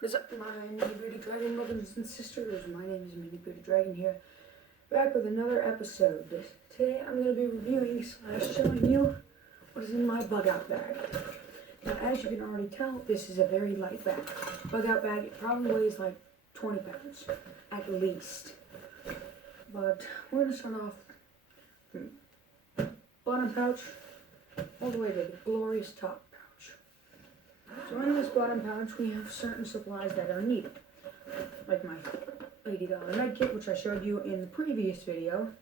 What is up, my Mini Bearded Dragon brothers and sisters? My name is Mini Bearded Dragon here, back with another episode. Today I'm going to be reviewing / showing you what is in my bug out bag. Now, as you can already tell, this is a very light bag. Bug out bag, it probably weighs like 20 pounds, at least. But we're going to start off from bottom pouch all the way to the glorious top pouch. So in this bottom pouch, we have certain supplies that are needed, like my $80 med kit, which I showed you in the previous video,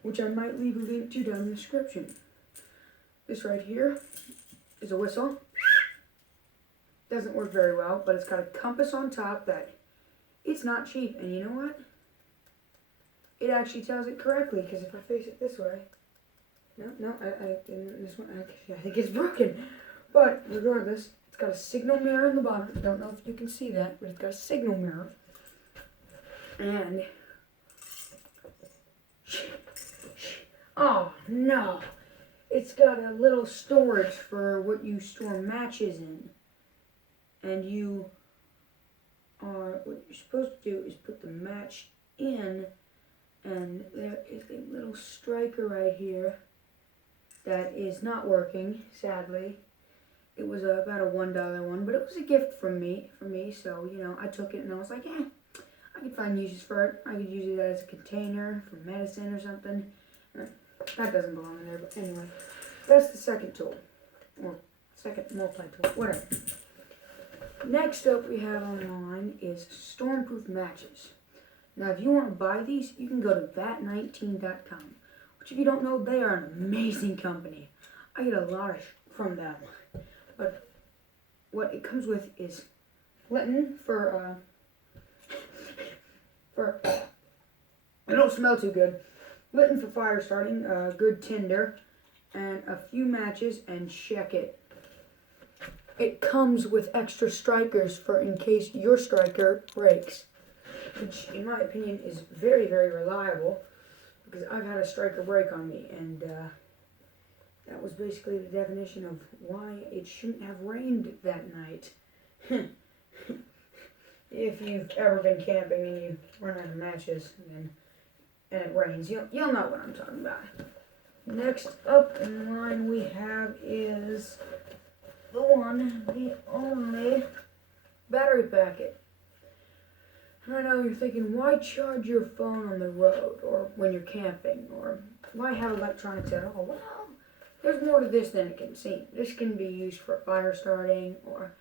which I might leave a link to down in the description. This right here is a whistle. Doesn't work very well, but it's got a compass on top that it's not cheap. And you know what? It actually tells it correctly, because if I face it this way, this one, I think it's broken. But regardless, it's got a signal mirror in the bottom. I don't know if you can see that, but it's got a signal mirror. And, oh no, it's got a little storage for what you store matches in. And what you're supposed to do is put the match in, and there is a little striker right here that is not working, sadly. It was about a $1 one, but it was a gift from me, so, you know, I took it and I was like, I could find uses for it. I could use it as a container for medicine or something. That doesn't belong in there, but anyway. That's the second tool, or second multi-tool, whatever. Next up we have on the line is Stormproof matches. Now, if you want to buy these, you can go to VAT19.com, which, if you don't know, they are an amazing company. I get a lot from them. But what it comes with is Linton for they don't smell too good. Linton for fire starting, good tinder, and a few matches, and check it. It comes with extra strikers for in case your striker breaks, which in my opinion is very, very reliable, because I've had a striker break on me, and that was basically the definition of why it shouldn't have rained that night. If you've ever been camping and you run out of matches and it rains, you'll know what I'm talking about. Next up in line we have is the one, the only battery packet. And I know you're thinking, why charge your phone on the road or when you're camping, or why have electronics at all? Well, there's more to this than it can seem. This can be used for fire starting or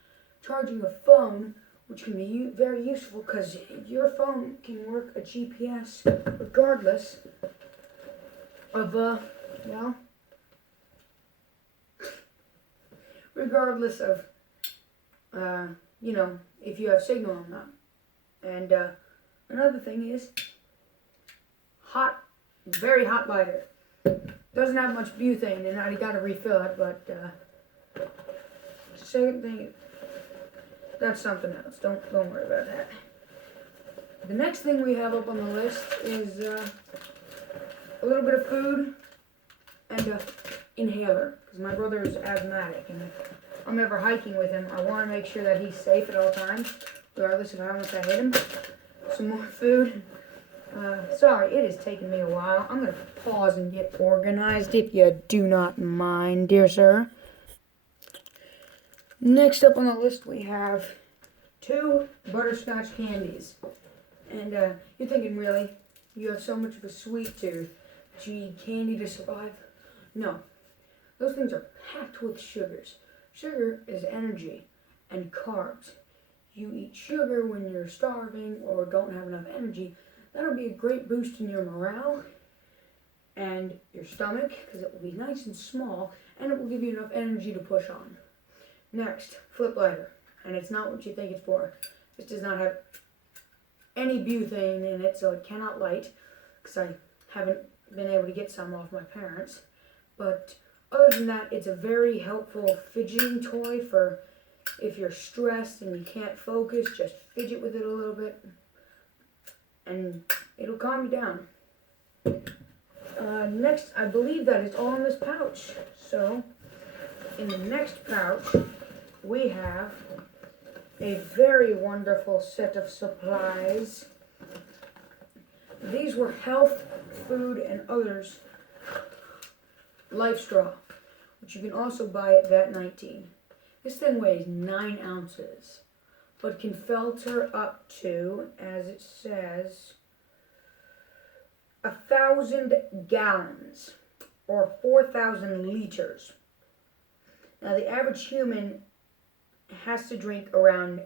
charging a phone, which can be very useful because your phone can work a GPS regardless of, regardless of, if you have signal or not. And another thing is very hot lighter. Doesn't have much butane in it. I gotta refill it, but second thing, that's something else. Don't worry about that. The next thing we have up on the list is a little bit of food and an inhaler, because my brother is asthmatic, and if I'm ever hiking with him, I want to make sure that he's safe at all times, regardless of how much I hit him. Some more food. Sorry, it has taken me a while. I'm going to pause and get organized, if you do not mind, dear sir. Next up on the list, we have 2 butterscotch candies. And you're thinking, really? You have so much of a sweet tooth that you need candy to survive? No. Those things are packed with sugars. Sugar is energy and carbs. You eat sugar when you're starving or don't have enough energy. That'll be a great boost in your morale and your stomach, because it will be nice and small, and it will give you enough energy to push on. Next, Flip Lighter. And it's not what you think it's for. This does not have any butane in it, so it cannot light, because I haven't been able to get some off my parents. But other than that, it's a very helpful fidgeting toy for if you're stressed and you can't focus, just fidget with it a little bit, and it'll calm you down. Next, I believe that is all in this pouch. So, in the next pouch, we have a very wonderful set of supplies. These were health, food, and others. Life straw, which you can also buy at Vet 19. This thing weighs 9 ounces, but can filter up to, as it says, 1,000 gallons, or 4,000 liters. Now, the average human has to drink around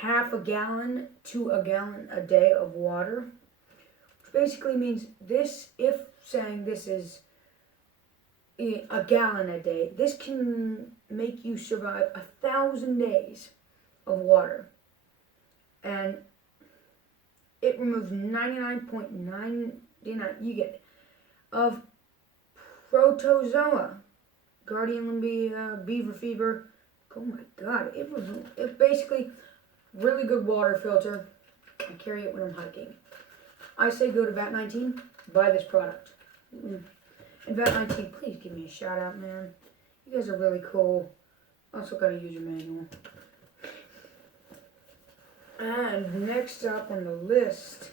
half a gallon to a gallon a day of water, which basically means this, if saying this is a gallon a day, this can make you survive 1,000 days of water. And it removes 99.99, you get it, of protozoa, Guardian beaver fever. Oh my god, it basically really good water filter. I carry it when I'm hiking. I say go to Vet 19, buy this product. And Vet 19, please give me a shout out, man. You guys are really cool. Also got a user manual. And next up on the list,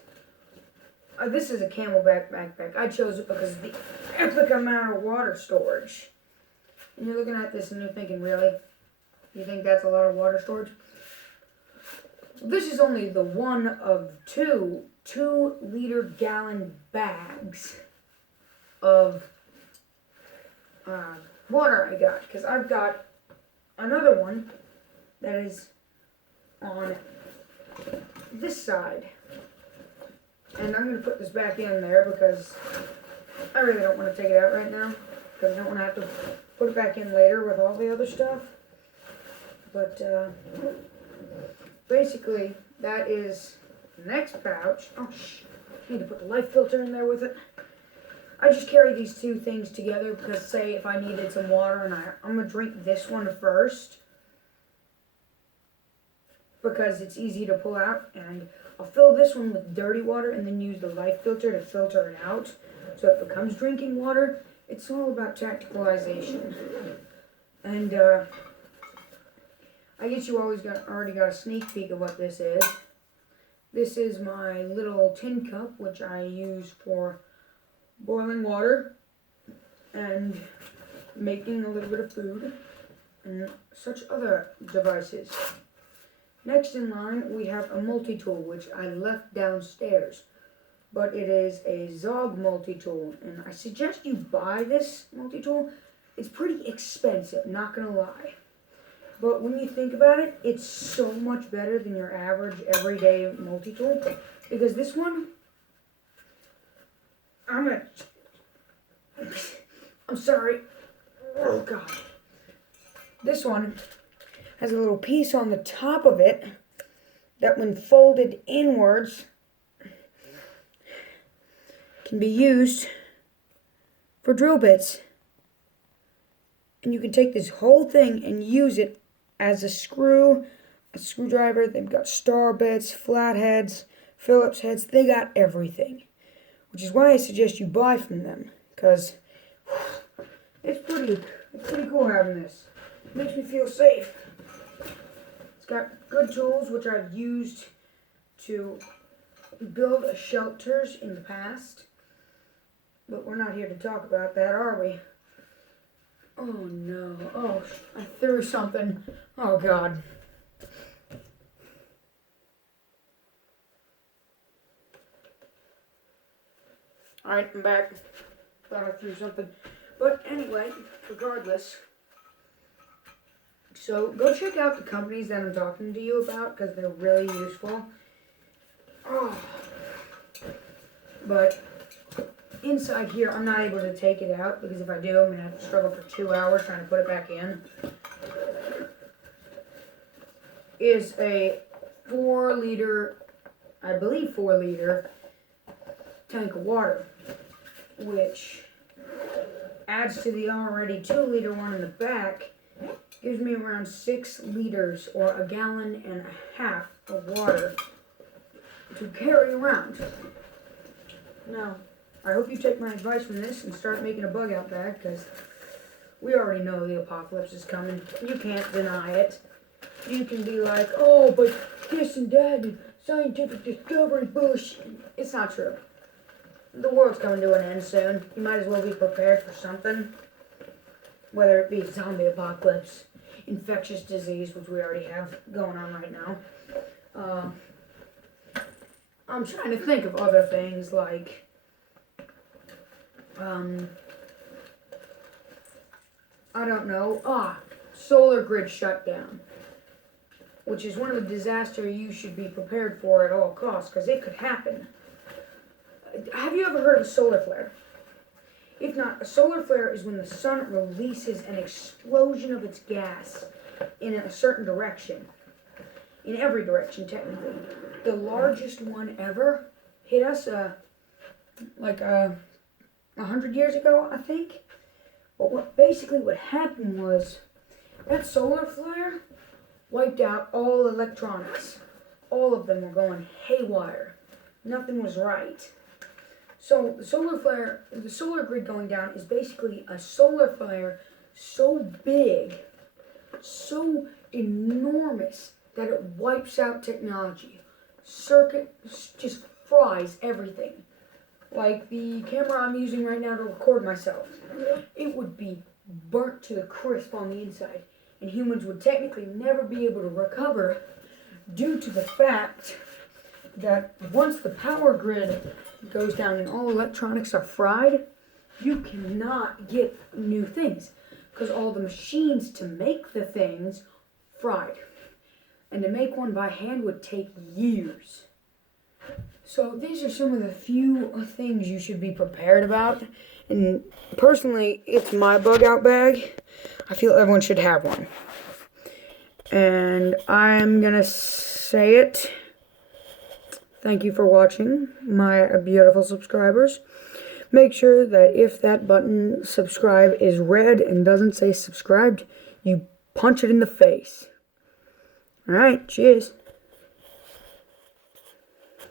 this is a Camelback backpack. I chose it because of the epic amount of water storage. And you're looking at this and you're thinking, really? You think that's a lot of water storage? This is only the one of two 2-liter gallon bags of water I got. Because I've got another one that is on this side. And I'm going to put this back in there because I really don't want to take it out right now. Because I don't want to have to put it back in later with all the other stuff. But basically, that is the next pouch. Oh, I need to put the life filter in there with it. I just carry these two things together because, say, if I needed some water and I'm going to drink this one first because it's easy to pull out, and I'll fill this one with dirty water and then use the life filter to filter it out so it becomes drinking water. It's all about tacticalization. And I guess you already got a sneak peek of what this is. This is my little tin cup, which I use for boiling water and making a little bit of food and such other devices. Next in line, we have a multi-tool, which I left downstairs. But it is a Zog multi-tool, and I suggest you buy this multi-tool. It's pretty expensive, not gonna lie. But when you think about it, it's so much better than your average everyday multi-tool. Because this one, I'm sorry. Oh god. This one has a little piece on the top of it that when folded inwards can be used for drill bits. And you can take this whole thing and use it as a screwdriver. They've got star bits, flatheads, Phillips heads. They got everything. Which is why I suggest you buy from them. Because it's pretty cool having this. It makes me feel safe. It's got good tools, which I've used to build shelters in the past. But we're not here to talk about that, are we? Oh no. Oh, I threw something. Oh god. Alright, I'm back. Thought I threw something. But anyway, regardless. So go check out the companies that I'm talking to you about because they're really useful. Oh. But inside here, I'm not able to take it out because if I do, I'm going to have to struggle for 2 hours trying to put it back in. Is a 4-liter, I believe 4-liter tank of water, which adds to the already 2-liter one in the back, gives me around 6 liters or a gallon and a half of water to carry around. Now, I hope you take my advice from this and start making a bug out bag because we already know the apocalypse is coming. You can't deny it. you can be like, oh, but this and that and scientific discovery bullshit. It's not true. The world's coming to an end soon. You might as well be prepared for something. Whether it be zombie apocalypse, infectious disease, which we already have going on right now. I'm trying to think of other things like, I don't know. Solar grid shutdown, which is one of the disasters you should be prepared for at all costs, because it could happen. Have you ever heard of a solar flare? If not, a solar flare is when the sun releases an explosion of its gas in a certain direction. In every direction, technically. The largest one ever hit us, 100 years ago, I think. But what happened was, that solar flare wiped out all electronics. All of them were going haywire. Nothing was right. So the solar grid going down is basically a solar flare so big, so enormous, that it wipes out technology. Circuit just fries everything. Like the camera I'm using right now to record myself. It would be burnt to the crisp on the inside. And humans would technically never be able to recover due to the fact that once the power grid goes down and all electronics are fried, you cannot get new things. Because all the machines to make the things fried. And to make one by hand would take years. So these are some of the few things you should be prepared about. And personally, it's my bug out bag. I feel everyone should have one. And I'm gonna say it. Thank you for watching, my beautiful subscribers. Make sure that if that button subscribe is red and doesn't say subscribed, you punch it in the face. Alright, cheers.